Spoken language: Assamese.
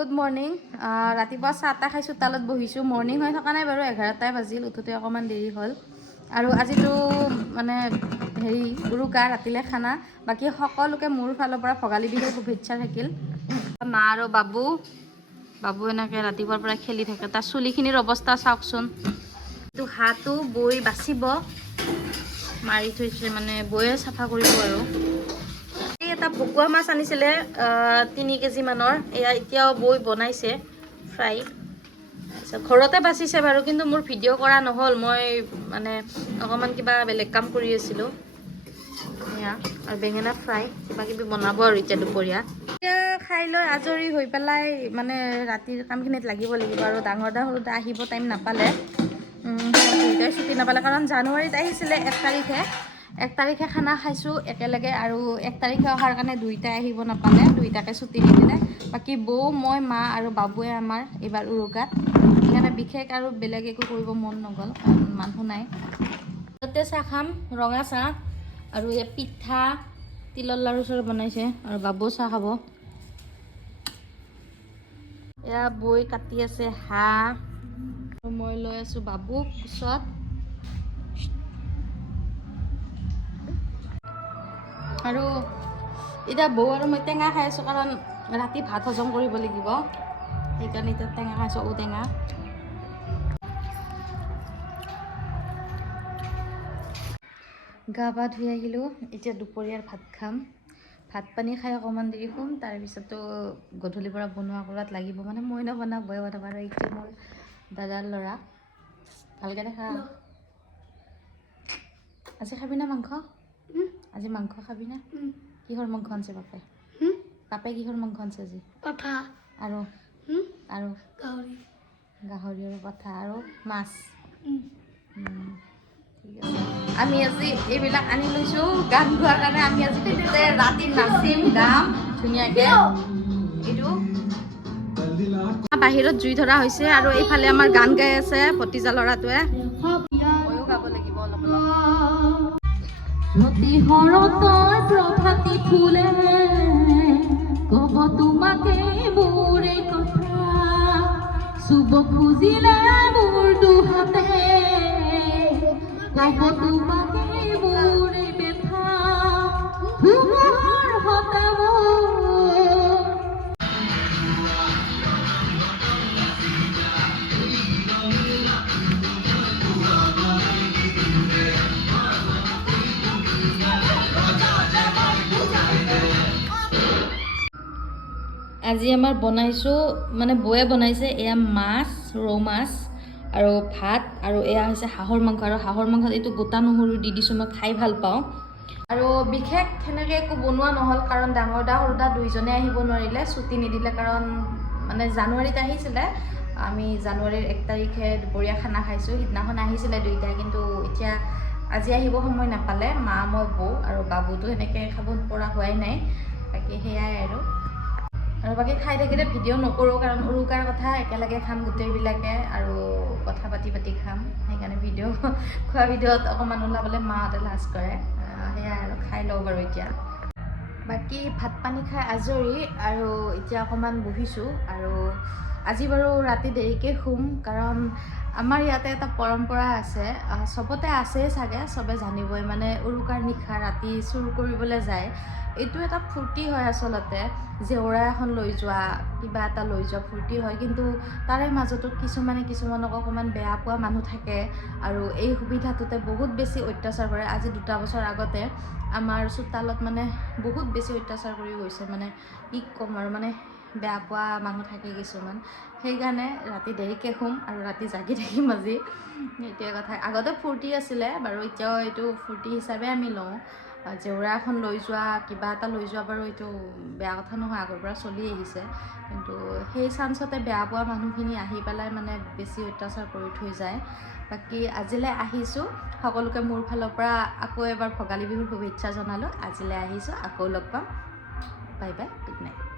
গুড মৰ্ণিং ৰাতিপুৱা চাহ খাই চোতালত বহিছোঁ মৰ্ণিং হৈ থকা নাই বাৰু 11টাই বাজিল উঠোতে অকণমান দেৰি হ'ল আৰু আজিতো মানে হেৰি উৰুকা ৰাতিলৈ খানা বাকী সকলোকে মোৰ ফালৰ পৰা ভোগালী বিহুৰ শুভেচ্ছা থাকিল মা আৰু বাবু এনেকৈ ৰাতিপুৱাৰ পৰা খেলি থাকে তাৰ চুলিখিনিৰ অৱস্থা চাওকচোন এইটো হাতো বৈ বাচিব মাৰি থৈছে মানে বৈয়ে চাফা কৰিব আৰু এটা ভকুৱা মাছ আনিছিলে 3 কেজি মানৰ এয়া এতিয়াও বৈ বনাইছে ফ্ৰাই ঘৰতে বাচিছে বাৰু কিন্তু মোৰ ভিডিঅ' কৰা নহ'ল মই মানে অকণমান কিবা বেলেগ কাম কৰি আছিলোঁ এয়া আৰু বেঙেনা ফ্ৰাই কিবা কিবি বনাব আৰু এতিয়া দুপৰীয়া এতিয়া খাই লৈ আজৰি হৈ পেলাই মানে ৰাতিৰ কামখিনিত লাগিব আৰু ডাঙৰ সৰুতে আহিব টাইম নাপালে দুয়োটাই ছুটি নাপালে কাৰণ জানুৱাৰীত আহিছিলে 1 তাৰিখে খানা খাইছোঁ একেলগে আৰু 1 তাৰিখে অহাৰ কাৰণে দুয়োটাই আহিব নাপালে দুয়োটাকে ছুটি নিদিলে বাকী বৌ মই মা আৰু বাবুৱে আমাৰ এইবাৰ উৰুকাত সেইকাৰণে বিশেষ আৰু বেলেগ একো কৰিব মন নগ'ল কাৰণ মানুহ নাই তাতে চাহ খাম ৰঙা চাহ আৰু এই পিঠা তিলৰ লাড়ু চাড়ু বনাইছে আৰু বাবু চাহ খাব এয়া বৈ কাটি আছে হাঁহ মই লৈ আছোঁ বাবুক ওচৰত আৰু এতিয়া বৌ আৰু মই টেঙা খাই আছোঁ কাৰণ ৰাতি ভাত হজম কৰিব লাগিব সেইকাৰণে এতিয়া টেঙা খাইছোঁ ঔটেঙা গা পা ধুই আহিলোঁ এতিয়া দুপৰীয়াৰ ভাত খাম ভাত পানী খাই অকণমান দেৰি শুম তাৰপিছতো গধূলিৰ পৰা বনোৱা কৰাত লাগিব মানে মই নবনাওঁ বয়ে বনাব আৰু এইটো মোৰ দাদাৰ ল'ৰা ভালকৈ দেখা আজি খাবি না মাংস আজি মাংস খাবি না কিহৰ মাংস আনছে পাপে কিহৰ মাংস আনছে আজি পাঠা আৰু গাহৰি আৰু পাঠা আৰু মাছ ঠিক আছে আমি আজি এইবিলাক আনি লৈছোঁ গান গোৱাৰ কাৰণে আমি আজি ৰাতি নাচিম গাম ধুনীয়াকৈ এইটো বাহিৰত জুই ধৰা হৈছে আৰু এইফালে আমাৰ গান গাই আছে ভতিজা ল'ৰাটোৱে ময়ো গাব লাগিব অলপ প্ৰভাতী ফুলে কব তোমাকে মোৰে কথা চুব খুজিলে মোৰ দুহাতে কব তোমাকে মোৰে বেথা ধুমুহাৰ হতাব আজি আমাৰ বনাইছোঁ মানে বৌয়ে বনাইছে এয়া মাছ ৰৌ মাছ আৰু ভাত আৰু এয়া হৈছে হাঁহৰ মাংস আৰু হাঁহৰ মাংসত এইটো গোটা নহৰু দি দিছোঁ মই খাই ভাল পাওঁ আৰু বিশেষ সেনেকৈ একো বনোৱা নহ'ল কাৰণ ডাঙৰ দা সৰু দা দুইজনে আহিব নোৱাৰিলে ছুটি নিদিলে কাৰণ মানে জানুৱাৰীত আহিছিলে আমি জানুৱাৰীৰ 1 তাৰিখে দুপৰীয়া খানা খাইছোঁ সিদিনাখন আহিছিলে দুইটাই কিন্তু এতিয়া আজি আহিব সময় নাপালে মা মই বৌ আৰু বাবুটো সেনেকৈ খাব পৰা হোৱাই নাই বাকী সেয়াই আৰু বাকী খাই থাকিলে ভিডিঅ' নকৰোঁ কাৰণ উৰুকাৰ কথা একেলগে খাম গোটেইবিলাকে আৰু কথা পাতি খাম সেইকাৰণে খোৱা ভিডিঅ'ত অকণমান ওলাবলৈ মাহঁতে লাজ কৰে সেয়াই আৰু খাই লওঁ বাৰু এতিয়া বাকী ভাত পানী খাই আজৰি আৰু এতিয়া অকণমান বহিছোঁ আৰু আজি বাৰু ৰাতি দেৰিকৈ শুম কাৰণ আমাৰ ইয়াতে এটা পৰম্পৰা আছে চবতে আছেই চাগে চবে জানিবই মানে উৰুকাৰ নিশা ৰাতি চুৰ কৰিবলৈ যায় এইটো এটা ফূৰ্তি হয় আচলতে জেওৰা এখন লৈ যোৱা কিবা এটা লৈ যোৱা ফূৰ্তি হয় কিন্তু তাৰে মাজতো কিছুমানক অকণমান বেয়া পোৱা মানুহ থাকে আৰু এই সুবিধাটোতে বহুত বেছি অত্যাচাৰ কৰে আজি 2 বছৰ আগতে আমাৰ চোতালত মানে বহুত বেছি অত্যাচাৰ কৰি গৈছে মানে কি ক'ম আৰু মানে বেয়া পোৱা মানুহ থাকে কিছুমান সেইকাৰণে ৰাতি দেৰিকৈ শুম আৰু ৰাতি জাগি থাকিম আজি এইটোৱে কথা আগতে ফূৰ্তি আছিলে বাৰু এতিয়াও এইটো ফূৰ্তি হিচাপে আমি লওঁ জেওৰা এখন লৈ যোৱা কিবা এটা লৈ যোৱা বাৰু এইটো বেয়া কথা নহয় আগৰ পৰা চলি আহিছে কিন্তু সেই চান্সতে বেয়া পোৱা মানুহখিনি আহি পেলাই মানে বেছি অত্যাচাৰ কৰি থৈ যায় বাকী আজিলৈ আহিছোঁ সকলোকে মোৰ ফালৰ পৰা আকৌ এবাৰ ভোগালী বিহুৰ শুভেচ্ছা জনালোঁ আজিলৈ আহিছোঁ আকৌ লগ পাম বাই বাই গুড নাইট